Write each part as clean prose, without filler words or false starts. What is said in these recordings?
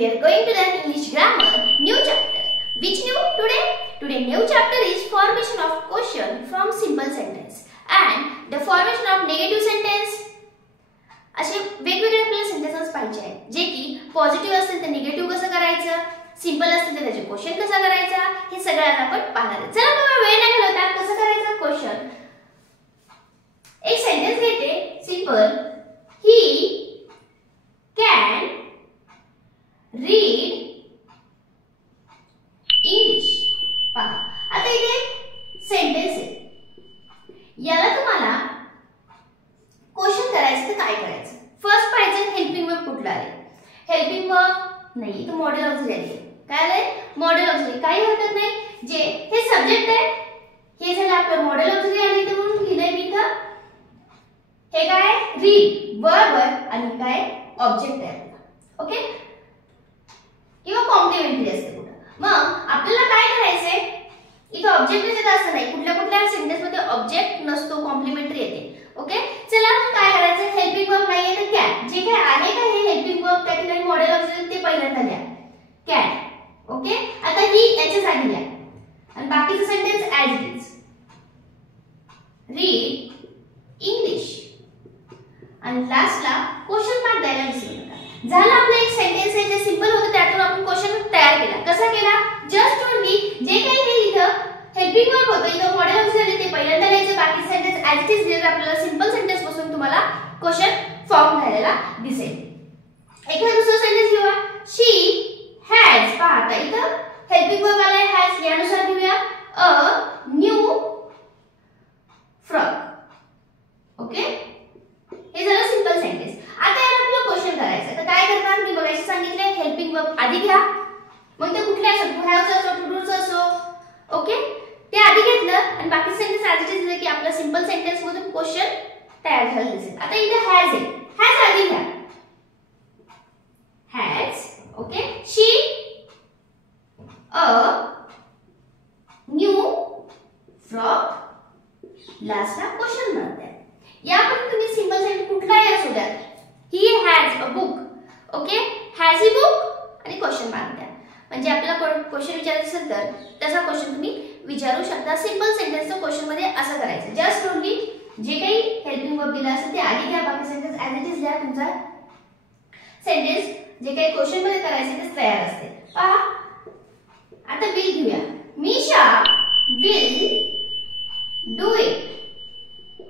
we are going to learn English grammar new chapter. Which new today? Today new chapter is formation of question from simple sentence and the formation of negative sentence. असे वेगवेगळे आपल्याला sentences पाहिजे आहेत जे की positive असतील तर negative कसं करायचं, सिंपल असतील तर त्याचे क्वेश्चन कसा करायचा हे सगळं आपण पाहणार आहोत. चला मग वेळ न घालवता कसं करायचं क्वेश्चन. एक सेंटेन्स घेते simple, he can read English. पहा आता इथे सेंटेन्स आहे, याला तुम्हाला क्वेश्चन करायचं तर काय करायचं. फर्स्ट पाहिजे हेल्पिंग वर्ब कुठला आहे. हेल्पिंग वर्ब नाही तर मॉडेल ऑक्झिलरी आहे. काय आहे मॉडेल ऑक्झिलरी, काही हरकत नाही. जे हे सब्जेक्ट आहे हे झालं आपलं मॉडेल ऑक्झिलरी आली तर म्हणून लिहिलंय मी इथं. हे काय रीड वर्ब आणि काय ऑब्जेक्ट आहे. ओके किंवा कॉम्प्लिमेंटरी असते कुठं. मग आपल्याला काय करायचंय इथे ऑब्जेक्ट येत असं नाही, कुठल्या कुठल्या सेंटेन्स मध्ये ऑब्जेक्ट नसतो कॉम्प्लिमेंटरी येते. ओके चला मग काय करायचं, हेल्पिंग वर्ब नाहीये तर कॅन. जे काय आहे का हे हेल्पिंग वर्ब त्या ठिकाणी मॉडेल ऑक्झिलरी ते पहिल्यांदा लिहा कॅन. ओके आता ही याच्या जागी लिहा आणि बाकीचं sentence as it is. Read English आणि लास्टला क्वेश्चन मार्क द्यायला विसरू नका. झालं आपलं एक सेंटेन्स आहे जे सिंपल होतं त्यातून आपण क्वेश्चन तयार केला. कसा केला, जस्ट ओनली जे काही हे इथं हेल्पिंग वर्ब होतं इथं मॉडेल ऑक्झिलरी ते पहिल्यांदा लिहायचं, बाकी सेंटेन्स ऍज इट इज लिहिलं आपल्याला सिंपल सेंटेन्स पासून तुम्हाला क्वेश्चन फॉर्म झालेला दिसेल. एखादा दुसरा सेंटेन्स घेऊया, शी हॅज. पहा आता इथं हेल्पिंग वर्ब आलाय हॅज, यानुसार घेऊया अ न्यू फ्रॉक. ओके हे झालं सिंपल सेंटेन्स. आता याला आपल्याला क्वेश्चन करायचं तर काय करणार मी बघायचं सांगितले. हेल्पिंग वर्ब आधी घ्या, मग ते कुठल्या असो टू हॅव असो टू डू असो. ओके ते आधी घेतलं आणि बाकी सेंटेन्स आधीच दिले की आपला सिंपल सेंटेन्स मधून क्वेश्चन तयार झालं दिसेल. आता इथे हॅज आहे, हॅज आधी घ्या has. Okay she a new frock, लास्टला क्वेश्चन मार्क द्या. यापर्यंत तुम्ही सिंपल सेंटेन्स कुठलाही असू द्या, he has a book. Okay has he book आणि क्वेश्चन मार्क द्या. म्हणजे आपल्याला क्वेश्चन विचारायचं असेल तर तसा क्वेश्चन तुम्ही विचारू शकता. सिंपल सेंटेन्सचं क्वेश्चन मध्ये असं करायचं, जस्ट ओनली जे काही हेल्पिंग वर्ब दिला असेल ते आधी घ्या, बाकी सेंटेन्स ऍज इट इज लिहा. तुमचा सेंटेन्स जे काही क्वेश्चन मध्ये करायचे ते तयार असते. पहा आता विल घेऊया, मीशा विल डू इट.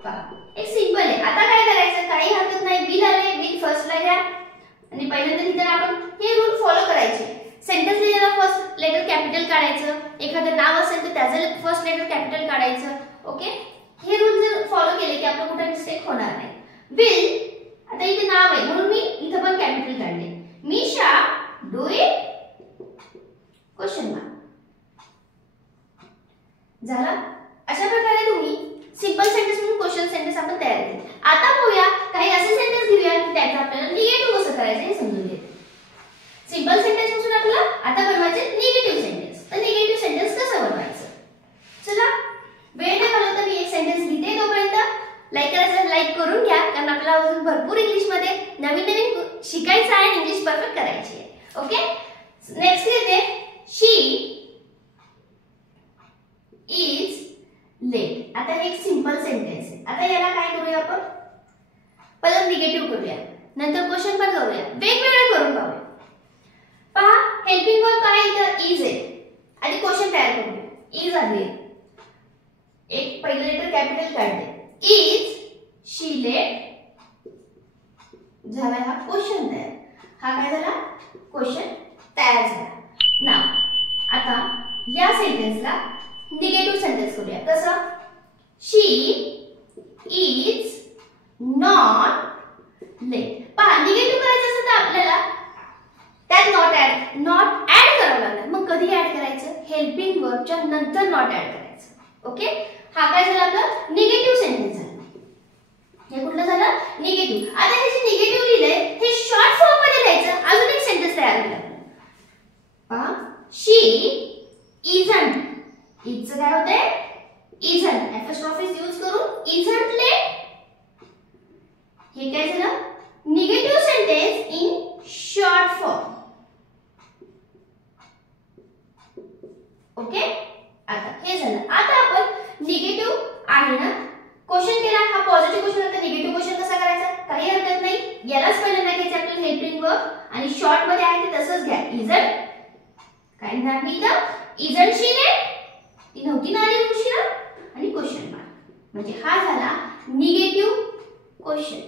पहा एक सिंपल आहे. आता काय करायचं, काही हरकत नाही, विल आले विल फर्स्टला घ्या आणि पहिल्यांदा लिहिताना आपण हे रूल फॉलो करायचे. सेंटेन्स लिहिताना फर्स्ट लेटर कॅपिटल काढायचं, एखादं नाव असेल तर त्याचं फर्स्ट लेटर कॅपिटल काढायचं. ओके हे रूल जर फॉलो केले की आपलं कुठे मिस्टेक होणार नाही. विल आता इथे नाव आहे म्हणून मी इथं पण कॅपिटल काढले. Misha do it question mark. झाला. अशा प्रकारे तुम्ही सिंपल सेंटेन्स म्हणून क्वेश्चन सेंटेन्स आपण तयार केले. आता पाहूया काही असे सेंटेन्स घेऊया की त्याचं आपल्याला निगेटिव्ह कसं करायचं हे समजून घेऊ. सिंपल सेंटेन्स पासून आपल्याला आता बनवायचे निगेटिव्ह सेंटेन्स. तर निगेटिव्ह सेंटेन्स कसं बनवायचं, चला वेळ न घालवता मी एक सेंटेन्स लिहिते. तोपर्यंत लाईक करायचं लाईक करून घ्या कारण आपल्याला अजून भरपूर इंग्लिश मध्ये नवीन नवीन शिकायचं आहे, इंग्लिश परफेक्ट करायची आहे. ओके नेक्स्ट लिहिते, शी इज लेट. आता हे एक सिंपल सेंटेन्स आहे. आता याला काय करूया आपण, पहिला निगेटिव्ह करूया नंतर क्वेश्चन पण करूया, वेगवेगळे करून पाहूया. पहा हेल्पिंग वर्ब काय इथं इज आहे, आधी क्वेश्चन तयार करूया. इज आधी एक पहिलं लेटर कॅपिटल काढले, इज शी लेट. झाला हा क्वेश्चन तयार. हा काय झाला क्वेश्चन तयार झाला. नाव आता या सेंटेन्सला निगेटिव्ह सेंटेन्स करूया. कसं, शी इज नॉट लेट. पहा निगेटिव्ह करायचं असेल तर आपल्याला त्यात नॉट ऍड करावं लागणार. मग कधी ऍड करायचं, हेल्पिंग वर्बच्या नंतर नॉट ऍड करायचं. ओके हा काय झाला आपलं निगेटिव्ह सेंटेन्स झाला. हे कुठलं झालं निगेटिव्ह. आता हे जे निगेटिव्ह लिहिलंय हे शॉर्ट फॉर्म मध्ये लिहायचं. अजून एक सेंटेन्स तयार केला. पहा शी इजंट, इजचं काय होतंय इजंट, एपोस्ट्रॉफिस यूज करून इजंट लेट. हे काय झालं negative sentence in short form. यालाच पहिल्यांदा घ्यायचं आपल्याला हेल्पिंग वर्ब आणि शॉर्ट मध्ये आहे ते तसंच घ्या. इजंट काय लिहिणार मी इथं? Isn't she late? ती नव्हती ना आली उशिरा? आणि क्वेश्चन मार्क. म्हणजे हा झाला निगेटिव्ह क्वेश्चन.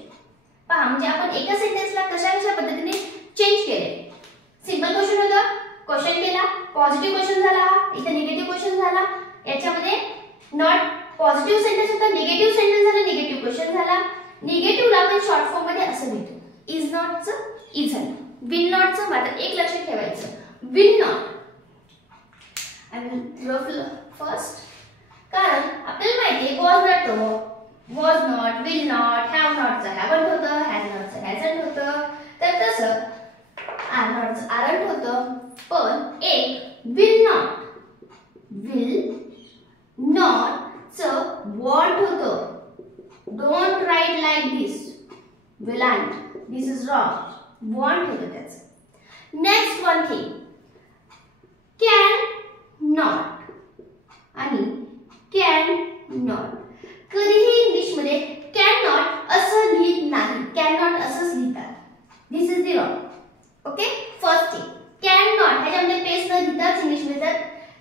पहा म्हणजे आपण एका सेंटेन्सला कशा पद्धतीने चेंज केले. सिंपल क्वेश्चन होता, क्वेश्चन केला, पॉझिटिव्ह क्वेश्चन झाला, इथे निगेटिव्ह क्वेश्चन झाला. याच्यामध्ये नॉट पॉझिटिव्ह सेंटेन्स होता, निगेटिव्ह सेंटेन्स झाला, निगेटिव्ह क्वेश्चन झाला. निगेटिव्हला आपण शॉर्ट फॉर्म मध्ये असं लिहितो, इज नॉटचं इजंट, विल नॉटचं. मात्र एक लक्षात ठेवायचं, will not I will rub first. कारण आपल्याला माहिती आहे was not तो was not, will not, have not चा haven't होतं, has not चा hasn't होतं. तर तसं are not चा aren't होतं. पण एक will not चा want होतं. Don't write like this. Willn't. This is wrong. Want होतं त्याचं. Next one thing. Can not आणि can not. कधीही इंग्लिश मध्ये can not असं लिहित नाही, can not असंच लिहितात. This is the wrong. Okay, first thing can not ह्याच्यामध्ये पेस न लिहिताच इंग्लिश मध्ये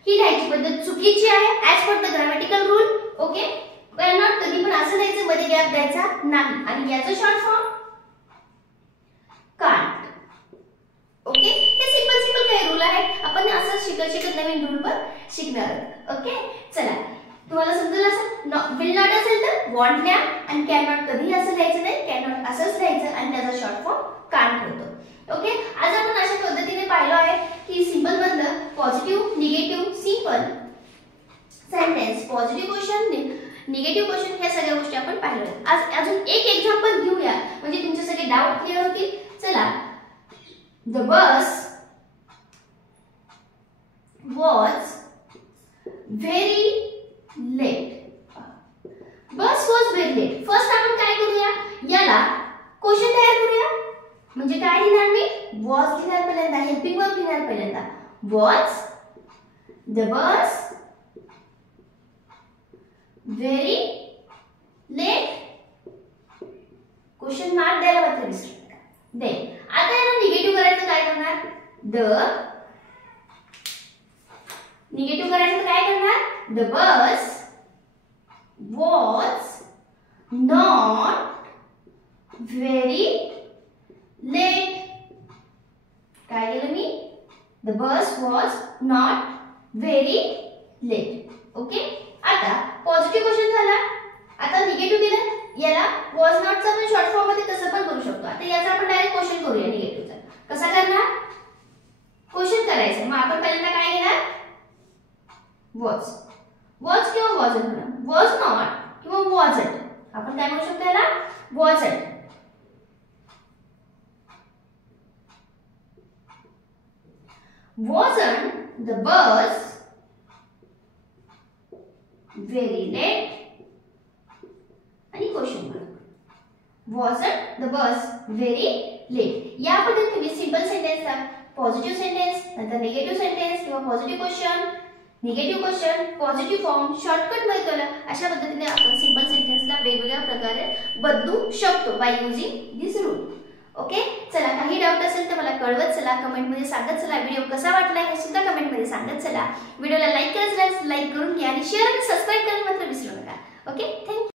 ही लिहायची पद्धत चुकीची आहे as per the grammatical rule. Okay, can not कधी पण असं लिहायचं, मध्ये गॅप द्यायचा नाही. आणि याचं शॉर्ट फॉर्म can't. ओके, हे सिंपल काही रूल आहेत, आपण असं शिकत नवीन रूल पण शिकणार आहोत. ओके, चला तुम्हाला समजलं असं. विल नॉट असेल तर वॉन्ट लिहा आणि कॅन नॉट कधीही असं लिहायचं नाही, कॅन नॉट असंच लिहायचं आणि त्याचा शॉर्ट फॉर्म कांट होतो. ओके, आज आपण अशा पद्धतीने पाहिलो आहे की सिंपल मधलं positive, negative, simple sentence, positive question, negative question ह्या सगळ्या गोष्टी आपण पाहिल्या. आज अजून एक एक्झाम्पल घेऊया म्हणजे तुमचे सगळे डाऊट क्लिअर होतील. चला, the bus was very late. Bus was very late. First आपण काय करूया, याला क्वेश्चन तयार करूया. म्हणजे काय लिहिणार मी? was लिहिणार पहिल्यांदा, हेल्पिंग वर्ब लिहिणार पहिल्यांदा. was the bus very late? Question mark द्यायला मात्र विसरू नका. देन आता याला निगेटिव्ह करायचं काय करणार? निगेटिव्ह करायचं काय करणार? The bus was not very late. काय केलं मी? The bus was not very late. Okay, आता पॉझिटिव्ह क्वेश्चन झाला. आता निगेटिव्ह दिलं, याला was not चा आपण शॉर्ट फॉर्म मध्ये तसं पण करू शकतो. आता याचा आपण डायरेक्ट क्वेश्चन करूया निगेटिव्हचा. कसा करणार? क्वेश्चन करायचं. मग आपण पहिल्यांदा काय घेणार? was किंवा wasn't म्हणा, was not किंवा wasn't. आपण काय म्हणू शकतो याला? wasn't. Wasn't the bus very late? आणि question mark. Wasn't the bus very late? या पद्धतीने तुम्ही सिंपल सेंटेन्सचा पॉझिटिव्ह सेंटेन्स, नंतर निगेटिव्ह सेंटेन्स किंवा positive question, negative question, positive form, shortcut मध्ये केलं. अशा पद्धतीने आपण सिंपल सेंटेन्सला वेगवेगळ्या प्रकारे बदलू शकतो by using this rule. Okay, चला काही डाऊट असेल तर मला कळवत चला, कमेंट मध्ये सांगत चला. व्हिडिओ कसा वाटला हे सुद्धा कमेंट मध्ये सांगत चला. व्हिडिओला लाईक करायचं लाईक करून घ्या आणि शेअर आणि सबस्क्राईब